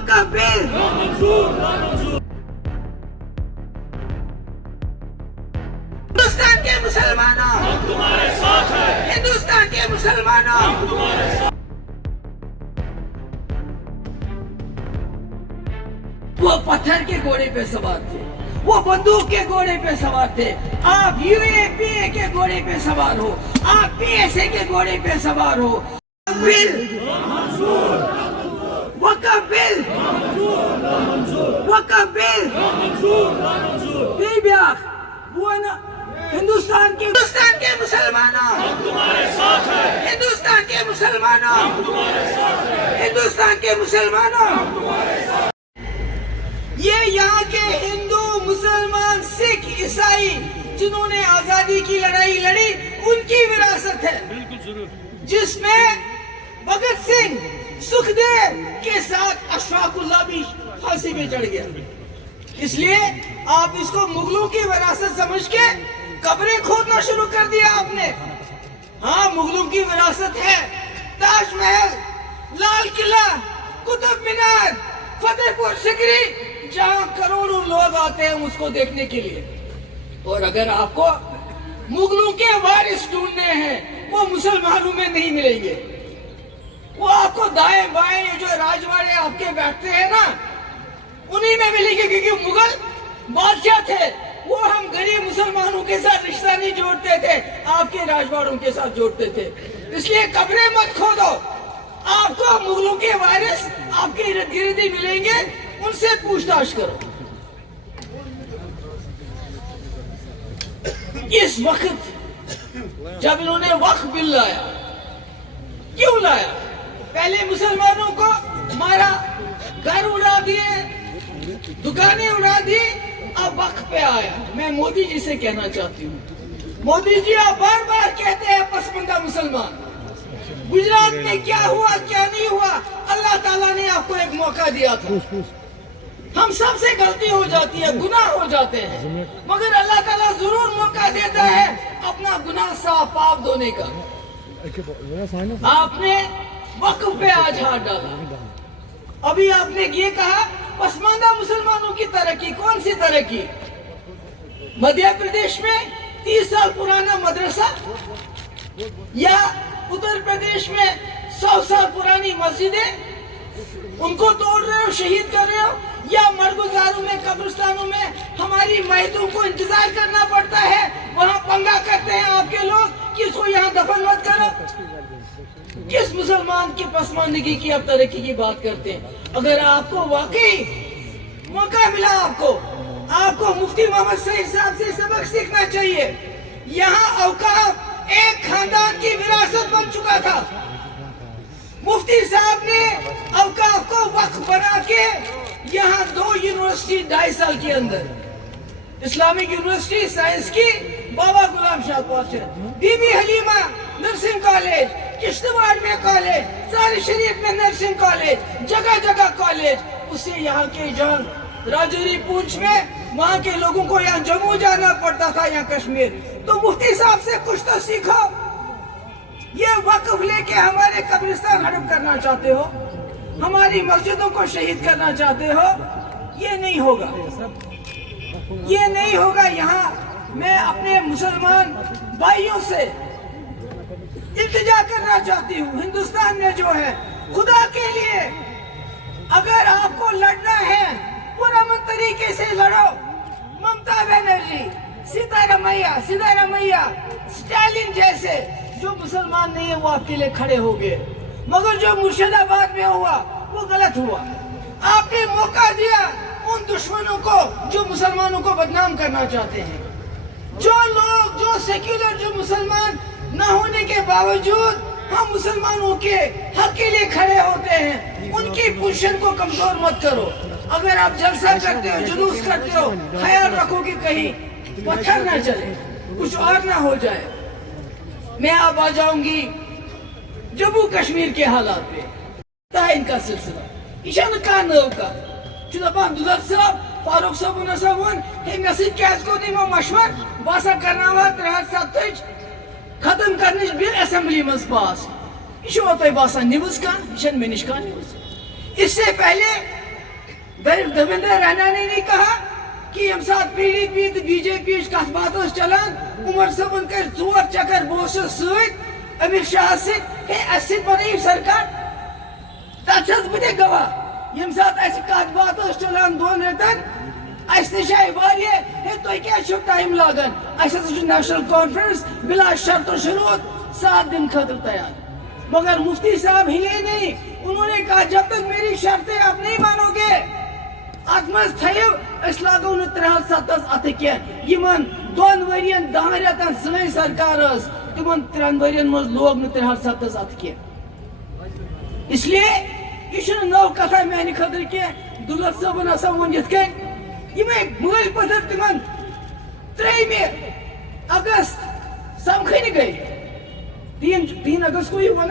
वक्फ bill Hindustan के मुसलमानों हम तुम्हारे साथ हैं, हिंदुस्तान के मुसलमानों हम तुम्हारे साथ। वो पत्थर के घोड़े पे सवार थे, वो बंदूक के घोड़े पे सवार थे। आप यूएपीए के घोड़े पे सवार हो, आप पीएसए के घोड़े पे सवार हो। बिल वक्फ बिल वक्फ बिल वो ना हिंदुस्तान के मुसलमानों हम तुम्हारे साथ हैं, हिंदुस्तान के मुसलमानों हम तुम्हारे साथ हैं, हिंदुस्तान के मुसलमानों हम तुम्हारे साथ। ये यहाँ के हिंदू मुसलमान सिख ईसाई जिन्होंने आजादी की लड़ाई लड़ी उनकी विरासत है, जिसमें भगत सिंह सुखदेव के साथ अशफाकुल्लाह भी फांसी पे चढ़ गया। इसलिए आप इसको मुगलों की विरासत समझ के कब्रें खोदना शुरू कर दिया आपने। हाँ, मुगलों की विरासत है ताजमहल, लाल किला, कुतुब मीनार, फतेहपुर सिकरी, जहाँ करोड़ों लोग आते हैं उसको देखने के लिए। और अगर आपको मुगलों के वारिस ढूंढने हैं वो मुसलमानों में नहीं मिलेंगे, वो आपको दाएं बाएं जो राजवाड़े आपके बैठते हैं ना उन्हीं में मिलेंगे, क्योंकि मुगल बादशाह थे, वो हम गरीब मुसलमानों के साथ रिश्ता नहीं जोड़ते थे, आपके राजवाड़ों के साथ जोड़ते थे। इसलिए कब्रें मत खोदो, आपको मुगलों के वारिस आपके इर्द गिर्द ही मिलेंगे, उनसे पूछताछ करो। इस वक्त जब इन्होंने वक्फ बिल लाया, क्यों लाया? पहले मुसलमानों को मारा, घर उड़ा दिए, दुकानें उड़ा दी, अब वक्फ पे आया। मैं मोदी जी से कहना चाहती हूँ, मोदी जी आप बार बार कहते हैं पसमंदा मुसलमान, गुजरात में क्या हुआ क्या नहीं हुआ, अल्लाह ताला ने आपको एक मौका दिया था। हम सबसे गलती हो जाती है, गुनाह हो जाते हैं, मगर अल्लाह ताला जरूर मौका देता है अपना गुनाह साफ पाप धोने का। आपने वक्फ पे आज हाथ डाला, अभी आपने ये कहा पसमानदा मुसलमानों की तरक्की, कौन सी तरक्की? मध्य प्रदेश में 30 साल पुराना मदरसा, या उत्तर प्रदेश में 100 साल पुरानी मस्जिदें, उनको तोड़ रहे हो, शहीद कर रहे हो, या मरगुजारों में कब्रिस्तानों में हमारी मैयतों को इंतजार करना पड़ता है, वहाँ पंगा करते हैं आपके लोग कि इसको यहाँ दफन मत करो। किस मुसलमान की पसमानदगी की आप तरक्की की बात करते हैं? अगर आपको वाकई मौका मिला, आपको मुफ्ती मोहम्मद सईद साहब से सबक सीखना चाहिए। यहाँ औकाफ एक खानदान की विरासत बन चुका था, मुफ्ती साहब ने औकाफ को वक्फ बना के यहाँ 2 यूनिवर्सिटी 2.5 साल के अंदर, इस्लामिक यूनिवर्सिटी साइंस की बाबा गुलाम शाह पाशा, बीबी हलीमा नर्सिंग कॉलेज, किश्तवाड़ में कॉलेज, सारी शरीफ में नर्सिंग कॉलेज, जगह जगह कॉलेज। उससे यहाँ के जान राजौरी पूंछ में वहाँ के लोगों को यहाँ जम्मू जाना पड़ता था, यहाँ कश्मीर। तो मुफ्ती साहब से कुछ तो सीखो। ये वक्फ लेके हमारे कब्रिस्तान हड़प करना चाहते हो, हमारी मस्जिदों को शहीद करना चाहते हो, ये नहीं होगा, ये नहीं होगा। यहाँ मैं अपने मुसलमान भाइयों से इल्तिजा करना चाहती हूँ, हिंदुस्तान में जो है, खुदा के लिए अगर आपको लड़ना है पुरअमन तरीके से लड़ो। ममता बनर्जी, सिद्धारमैया, स्टालिन जैसे जो मुसलमान नहीं है वो आपके लिए खड़े हो गए, मगर जो मुर्शिदाबाद में हुआ वो गलत हुआ। आपने मौका दिया उन दुश्मनों को जो मुसलमानों को बदनाम करना चाहते हैं। जो लोग, जो सेक्युलर, जो मुसलमान न होने के बावजूद हम मुसलमानों के हक के लिए खड़े होते हैं, उनकी पोजीशन को कमजोर मत करो। अगर आप जलसा करते हो, जुलूस करते हो, ख्याल रखो कि कहीं पत्थर ना चले, कुछ और ना हो जाए। मैं अब आ जाऊंगी जम्मू कश्मीर के हालात पे, इनका सिलसिला ईशान खान का चुनाव दुलत साहब, फारूक साहब नसीब कैस को दी मशवर बासा करना राहत खत्म करने बिल असेंबली में पास, यह बासा न्यूज का, यह मे न्यूज। इससे पहले देवेंद्र रैना ने नहीं कहा कि हम साथ PDP तो BJP कथ बात चलान उमर सबन कर 4 चक्कर बोस सहित अमित शाह से बन सरकार तथस बह गवाह यम साथ कथ बात चलान 2 रेतन नश तुम टाइम लागन नेशनल कॉन्फ्रेंस बिला शर्त शरूत 7 दिन खतर तैयार मगर मुफ्ती साहब हिले नहीं उन्होंने कहा जब तक मेरी शर्तें आप नहीं मानोगे अतमज थो लागो 370 अत कह 2 वरियन 10 रेतन सन सरकार तिम 3 वरियन मज लोग 370 अत कह इसलिए यह नव कथा मानी खतर कह दुलत सबन वन ये मल पथर तिम 3 अगस्त समखन गई 3 अगस्त को ये वन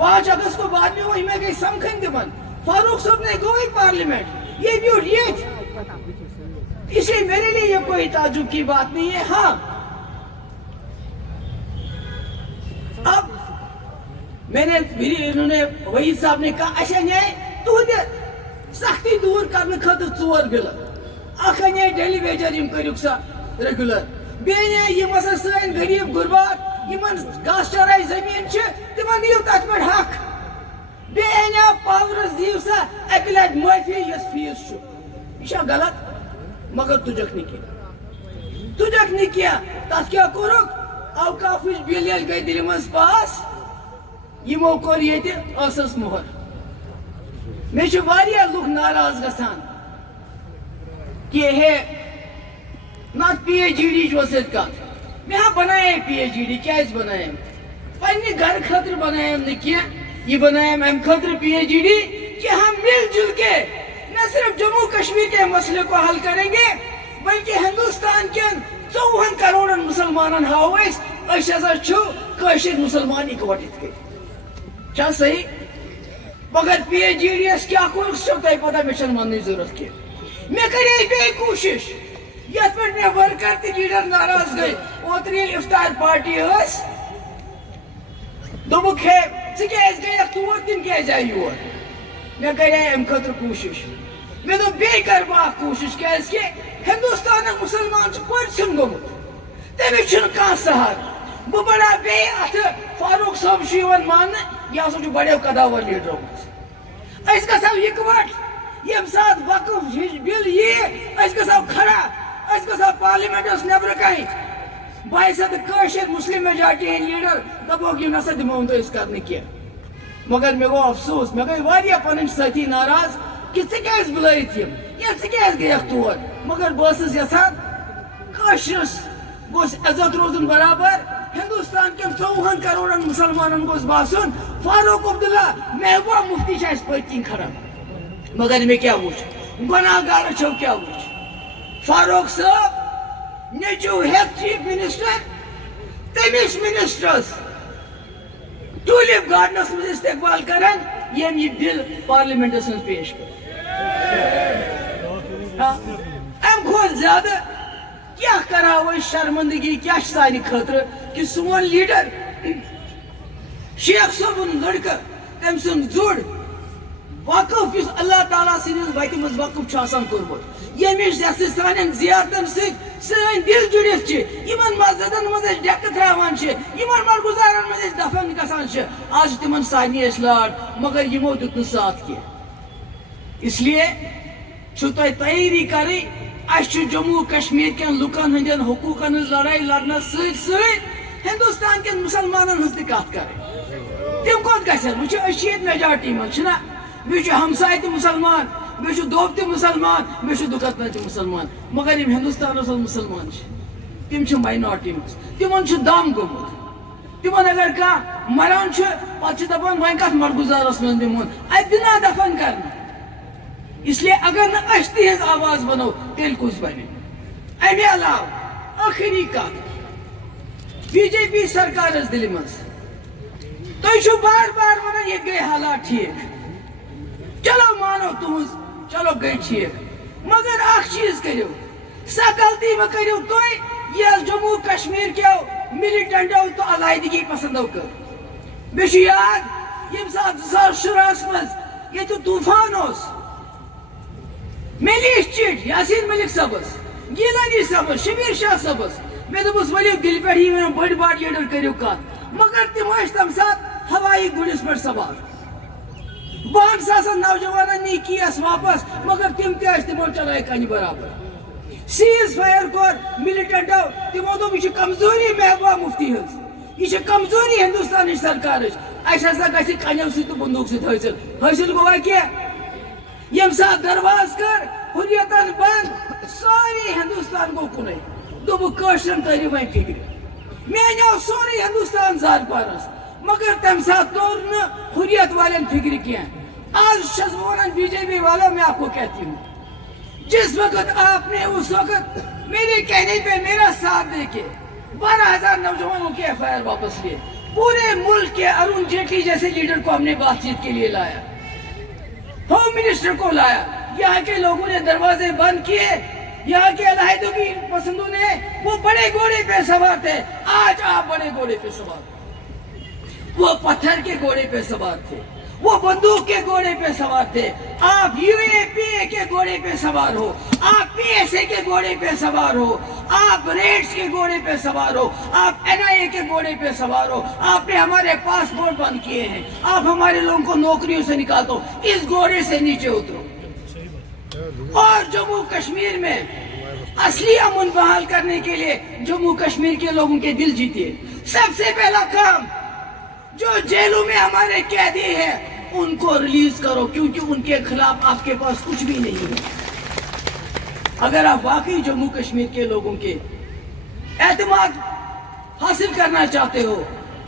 5 अगस्त को बाद में वही में गई समखन तिमन फारूक साहब ने गई पार्लियामेंट ये भी और ये इसलिए मेरे लिए ये कोई ताजुब की बात नहीं है। हाँ अब मैंने इन्होंने वहीद साहब ने कहा अच्छा न्याय तुहद सख्ती दूर करने खतर 4 बिल अने डेली वेजर करुक सा रेगुलर बेने यम सन गरीब गुरबार घास चराई जमीन तिम दिव तथ पे हक बेने पावरस दिव सा अक लट माफी यस फीस यह गलत मगर तुजक नहीं किया तथ क्या कोरुक अवकाफ बिल गई दिल्ली मज पास यमो कोर ये मोहर मे लुक नाराज गसान कि हे ना PhD कत मे बनाए PhD क्या बनाए पे घर खतर बनाए यह बनाए अम खतर PhD कि हम मिलजुल के न सिर्फ जम्मू कश्मीर के मसले को हल करेंगे बल्कि हिंदुस्तान के 54 करोड़ मुसलमान हाव मुसलमान इकवट सही मगर PhD क्या तुम पता मे मन जरूरत की मे करे कोशिश ये पे वर्कर तो लीडर नाराज गई ओतर इफ्तार पार्टी दोक है गई तोर तम क्या जाए योर मे करे अम खतर कोशिश मे दो कर कोशिश क्या हिंदुस्तान मुसलमान पर्सन गोमुत तमिस सहार बह बढ़ा बे अत फारूक साहब मान यह बड़ो कदावर लीडरों मज गो इकवट यम साथ वक़्फ़ बिल ये गो खड़ा गो पार्लियामेंटस नबर कहीं बायसद मुस्लिम मेजॉरिटी लीडर दपोक यह नसा दिमो कर मगर मे गो अफसोस मे गई पन साथी नाराज कि बुलायत गई तौर मगर बस यहान गोस इज्जत रोजन बराबर हिंदुस्तान के 54 करोड़ मुसलमान गोस बासन फारूक अब्दुल्ला महबूबा मुफ्ती पत्ती खड़ा मगर मे क्या वुच गुनाहगार छो क्या वुच फारूक साहब नेचू है चीफ मिनिस्टर तमिस मिनिस्टर्स टूलिप गार्डनस में इस्तेमाल करन यम ये बिल पार्लियामेंटस में पेश कर खो ज्यादा क्या करा वो शर्मिंदगी क्या सानी खतर कि सोन लीडर शेख साहब लड़का तम सुन जुड़ वक़्फ़ इस अल्लाह ताला सिंदिस बत मज वक़्फ़ कोर्मुत यमिश सान जियारतन सन दिल जुड़ित मस्जिदन मज डेक त्रावान मरगुजारन मज दफन गसान आज तिमन सानी लाड मगर यमो दुत न साथ कह इसलिए तैयारी करें जम्मू कश्मीर के लुकन हंदन हकूकन लड़ाई लड़ना हिंदुस्तान के मुसलमान हज कत करें तम कत गन मेजॉरिटी मना मे हमसाय तो मुसलमान मे दोब तो मुसलमान मे दुकतन तो मुसलमान मगर यम हिंदुस्तान मुसलमान तम माइनॉरिटी मज तिमन दम गोमुत तिमन अगर कह मरान पे दपान वह कत मरगुजारस मन दिमोन अना दफन कर इसलिए अगर न तिज आवाज बनो तेल कुछ बने अमे अलाव आखिरी कत BJP सरकार दिल्ली मज तुम बार बार वन ये गई हालात ठीक चलो मानो तुम चलो गई ठीक मगर अख चीज करो सा गलती में करो तुम ये जम्मू कश्मीर के मिलिटेंटो तो अलायदगी पसंदो कर मे याद यम सात 2017 मज ये तूफान میلیش چٹ یاسین ملک صبس گیلانی صبس شبیر شاہ صبس میں دس ورو دل پہ یہ بڑ بار لیڈر کرو کت مگر تم تم سات ہوایی گڑس پہ سوار بہن ساسن نوجوان نی کیس واپس مگر تم تمو چلائے کنہ برابر سیز فائر کور ملٹنٹو تمو دوپ یہ کمزوری محبوبہ مفتی ہز یہ کمزوری ہندوستان سرکار اس ہسا گھِ کنو ست بندوق ست حاصل حاصل گوا کیا یم سات درواز کر حریتن بند ساری ہندوستان گو کن دوشرن ترو وی فکر میں آو سوری ہندوستان زار پارس مگر تم سات طور حریت والن فکر کی آج ونان بی جے پی والوں میں آپ کو کہتی ہوں جس وقت آپ نے اس وقت میرے کہنے پہ میرا ساتھ دے کے 12,000 نوجوانوں کے ایف آئی آر واپس لیے پورے ملک کے ارون جیٹلی جیسے لیڈر کو ہم نے بات چیت کے لیے لایا ہوم منسٹر کو لایا یہاں کے لوگوں نے دروازے بند کیے یہاں کے علیحدگی پسندوں نے وہ بڑے گھوڑے پہ سوار تھے آج آپ بڑے گھوڑے پہ سوار وہ پتھر کے گھوڑے پہ سوار تھے وہ بندوق کے گھوڑے پہ سوار تھے آپ یو اے پی اے کے گھوڑے پہ سوار ہو آپ پی ایس اے کے گھوڑے پہ سوار ہو آپ ریڈز کے گھوڑے پہ سوار ہو آپ این آئی اے کے گھوڑے پہ سوار ہو آپ نے ہمارے پاسپورٹ بند کیے ہیں آپ ہمارے لوگوں کو نوکریوں سے نکال دو اس گھوڑے سے نیچے اترو اور جموں کشمیر میں اصلی امن بحال کرنے کے لیے جموں کشمیر کے لوگوں کے دل جیتے سب سے پہلا کام جو جیلوں میں ہمارے قیدی ہیں ان کو ریلیز کرو کیونکہ ان کے خلاف آپ کے پاس کچھ بھی نہیں ہے اگر آپ واقعی جموں کشمیر کے لوگوں کے اعتماد حاصل کرنا چاہتے ہو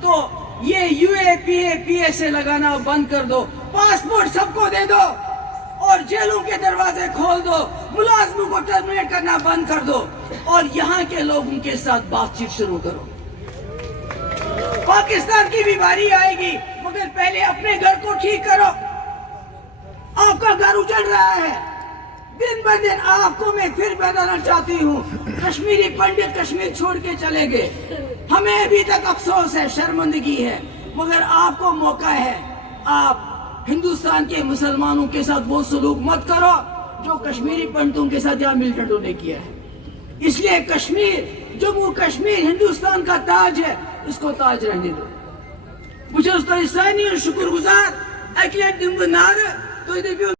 تو یہ you a P S A لگانا بند کر دو پاسپورٹ سب کو دے دو اور جیلوں کے دروازے کھول دو ملازموں کو ٹرمینیٹ کرنا بند کر دو اور یہاں کے لوگوں کے ساتھ بات چیت شروع کرو پاکستان کی بھی باری آئے گی مگر پہلے اپنے گھر کو ٹھیک کرو آپ کا گھر اجڑ رہا ہے دن بہ دن آپ کو میں پھر بتانا چاہتی ہوں کشمیری پنڈت کشمیر چھوڑ کے چلے گئے ہمیں ابھی تک افسوس ہے شرمندگی ہے مگر آپ کو موقع ہے آپ ہندوستان کے مسلمانوں کے ساتھ وہ سلوک مت کرو جو کشمیری پنڈتوں کے ساتھ یہاں ملٹنٹوں نے کیا ہے اس لیے کشمیر جموں کشمیر ہندوستان کا تاج ہے اس کو تاج رہنے دو بہت تہ سانی شکر گزار اکہ لٹہ دم بہ نعرہ تھی دپو